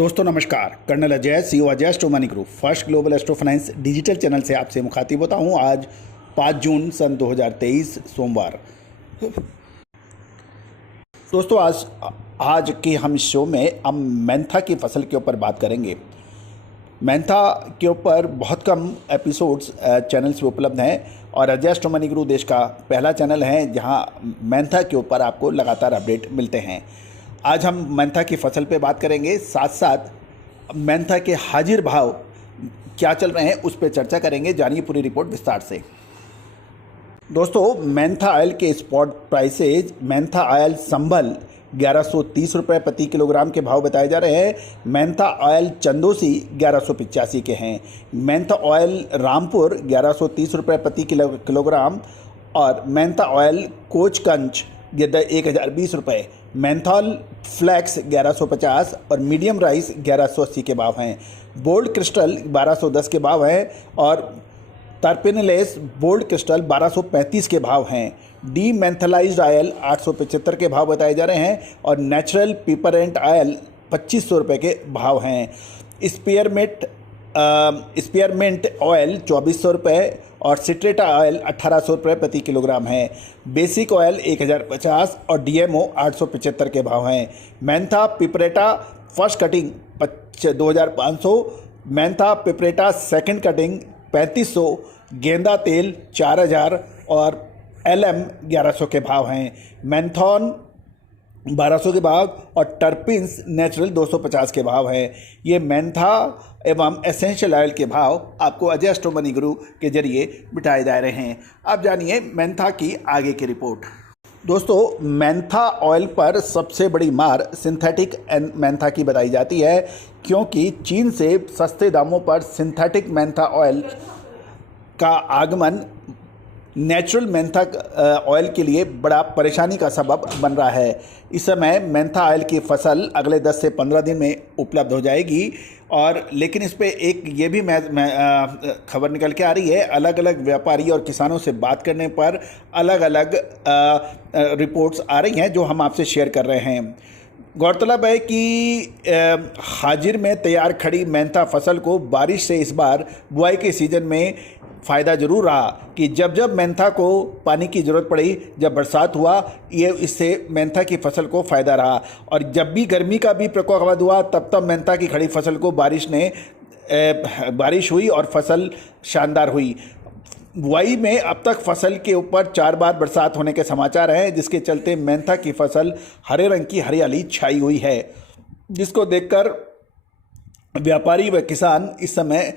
दोस्तों नमस्कार। Colonel Ajay, CEO Ajay astro money group, first global astro finance digital channel से आपसे मुखातिब होता हूं। आज 5 जून सन 2023 सोमवार। दोस्तों आज के हम इस शो में हम मेंथा की फसल के ऊपर बात करेंगे। मेंथा के ऊपर बहुत कम एपिसोड्स चैनल से उपलब्ध हैं और अजय एस्ट्रो मनी ग्रुप देश का पहला चैनल है जहां मेंथा के ऊपर आपको लगातार अपडेट मिलते हैं। आज हम मेंथा की फसल पे बात करेंगे, साथ साथ मेंथा के हाजिर भाव क्या चल रहे हैं उस पर चर्चा करेंगे। जानिए पूरी रिपोर्ट विस्तार से। दोस्तों, मेंथा ऑयल के स्पॉट प्राइसेज, मेंथा ऑयल संभल 1130 रुपये प्रति किलोग्राम के भाव बताए जा रहे हैं। मेंथा ऑयल चंदोसी 1185 के हैं। मेंथा ऑयल रामपुर 1130 रुपये प्रति किलोग्राम और मेंथा ऑयल कोचगंज 1020 रुपये। मेंथॉल फ्लैक्स 1150 और मीडियम राइस 1180 के भाव हैं। बोल्ड क्रिस्टल 1210 के भाव हैं और टर्पिनलेस बोल्ड क्रिस्टल 1235 के भाव हैं। डी मेंथलाइज्ड ऑयल 875 के भाव बताए जा रहे हैं और नेचुरल पिपरेंट ऑयल 2500 रुपये के भाव हैं। स्पीयरमिंट ऑयल 2400 रुपये और सिट्रेटा ऑयल 1800 रुपये प्रति किलोग्राम है। बेसिक ऑयल 1050 और डीएमओ 875 के भाव हैं। Mentha piperita first cutting 2500, mentha piperita second cutting 3500, गेंदा तेल 4000 और एलएम 1100 के भाव हैं। मेंथॉन 1200 के भाव और टर्पिन्स नेचुरल 250 के भाव हैं। ये मेंथा एवं एसेंशियल ऑयल के भाव आपको अजय एस्ट्रो मनी गुरु के जरिए बिठाए जा रहे हैं। अब जानिए मेंथा की आगे की रिपोर्ट। दोस्तों, मेंथा ऑयल पर सबसे बड़ी मार सिंथेटिक मेंथा की बताई जाती है, क्योंकि चीन से सस्ते दामों पर सिंथेटिक मेंथा ऑयल का आगमन नेचुरल मेंथा ऑयल के लिए बड़ा परेशानी का सबब बन रहा है। इस समय मेंथा ऑयल की फसल अगले 10 से 15 दिन में उपलब्ध हो जाएगी और लेकिन इस पे एक ये भी खबर निकल के आ रही है। अलग अलग व्यापारी और किसानों से बात करने पर अलग अलग रिपोर्ट्स आ रही हैं जो हम आपसे शेयर कर रहे हैं। गौरतलब है कि हाजिर में तैयार खड़ी मेंथा फसल को बारिश से इस बार बुआई के सीज़न में फ़ायदा ज़रूर रहा कि जब जब मेंथा को पानी की ज़रूरत पड़ी, जब बरसात हुआ, ये इससे मेंथा की फसल को फ़ायदा रहा। और जब भी गर्मी का भी प्रकोप हुआ तब मेंथा की खड़ी फसल को बारिश हुई और फसल शानदार हुई। बुआई में अब तक फसल के ऊपर 4 बार बरसात होने के समाचार हैं, जिसके चलते मेंथा की फसल हरे रंग की हरियाली छाई हुई है, जिसको देखकर व्यापारी व किसान इस समय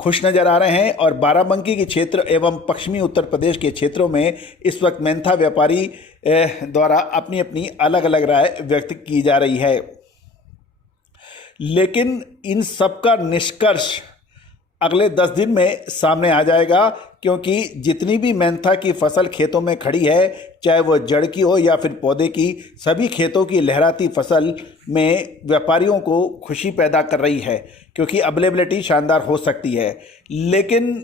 खुश नज़र आ रहे हैं। और बाराबंकी के क्षेत्र एवं पश्चिमी उत्तर प्रदेश के क्षेत्रों में इस वक्त मेंथा व्यापारी द्वारा अपनी अपनी अलग अलग राय व्यक्त की जा रही है। लेकिन इन सब का निष्कर्ष अगले 10 दिन में सामने आ जाएगा, क्योंकि जितनी भी मेंथा की फसल खेतों में खड़ी है, चाहे वो जड़ की हो या फिर पौधे की, सभी खेतों की लहराती फसल में व्यापारियों को खुशी पैदा कर रही है, क्योंकि अवेलेबिलिटी शानदार हो सकती है। लेकिन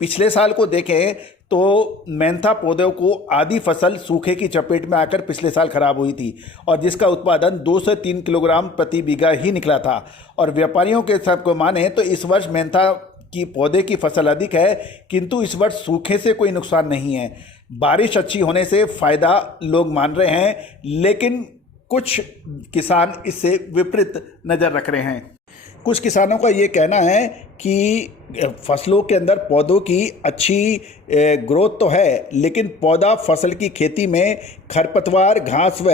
पिछले साल को देखें तो मेंथा पौधों को आधी फसल सूखे की चपेट में आकर पिछले साल खराब हुई थी और जिसका उत्पादन 2 से 3 किलोग्राम प्रति बीघा ही निकला था। और व्यापारियों के सब को माने तो इस वर्ष मेंथा की पौधे की फसल अधिक है, किंतु इस वर्ष सूखे से कोई नुकसान नहीं है। बारिश अच्छी होने से फ़ायदा लोग मान रहे हैं, लेकिन कुछ किसान इससे विपरीत नज़र रख रहे हैं। कुछ किसानों का ये कहना है कि फसलों के अंदर पौधों की अच्छी ग्रोथ तो है, लेकिन पौधा फसल की खेती में खरपतवार, घास व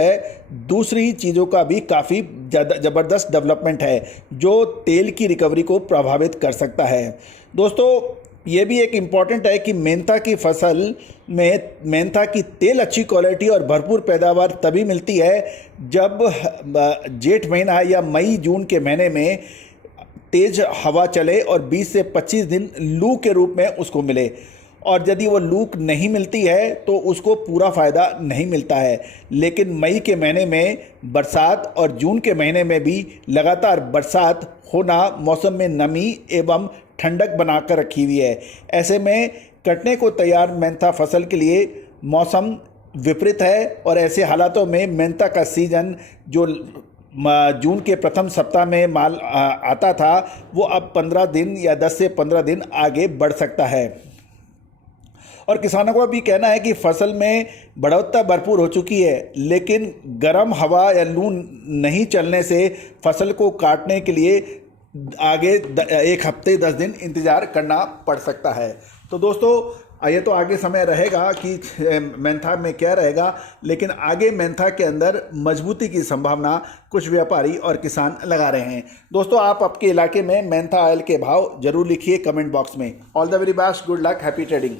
दूसरी चीज़ों का भी काफ़ी ज़बरदस्त डेवलपमेंट है, जो तेल की रिकवरी को प्रभावित कर सकता है। दोस्तों, ये भी एक इम्पॉर्टेंट है कि मेंथा की फसल में मेंथा की तेल अच्छी क्वालिटी और भरपूर पैदावार तभी मिलती है जब जेठ महीना या मई जून के महीने में तेज हवा चले और 20 से 25 दिन लू के रूप में उसको मिले। और यदि वो लू नहीं मिलती है तो उसको पूरा फ़ायदा नहीं मिलता है। लेकिन मई के महीने में बरसात और जून के महीने में भी लगातार बरसात होना मौसम में नमी एवं ठंडक बनाकर रखी हुई है। ऐसे में कटने को तैयार मेंथा फसल के लिए मौसम विपरीत है और ऐसे हालातों में मेंथा का सीजन जो जून के प्रथम सप्ताह में माल आता था, वो अब 15 दिन या 10 से 15 दिन आगे बढ़ सकता है। और किसानों का भी कहना है कि फसल में बढ़ोतरी भरपूर हो चुकी है, लेकिन गर्म हवा या लू नहीं चलने से फसल को काटने के लिए आगे 1 हफ्ते 10 दिन इंतज़ार करना पड़ सकता है। तो दोस्तों, ये तो आगे समय रहेगा कि मेंथा में क्या रहेगा, लेकिन आगे मेंथा के अंदर मजबूती की संभावना कुछ व्यापारी और किसान लगा रहे हैं। दोस्तों, आप आपके इलाके में मेंथा ऑयल के भाव जरूर लिखिए कमेंट बॉक्स में। All the very best, good luck, happy trading.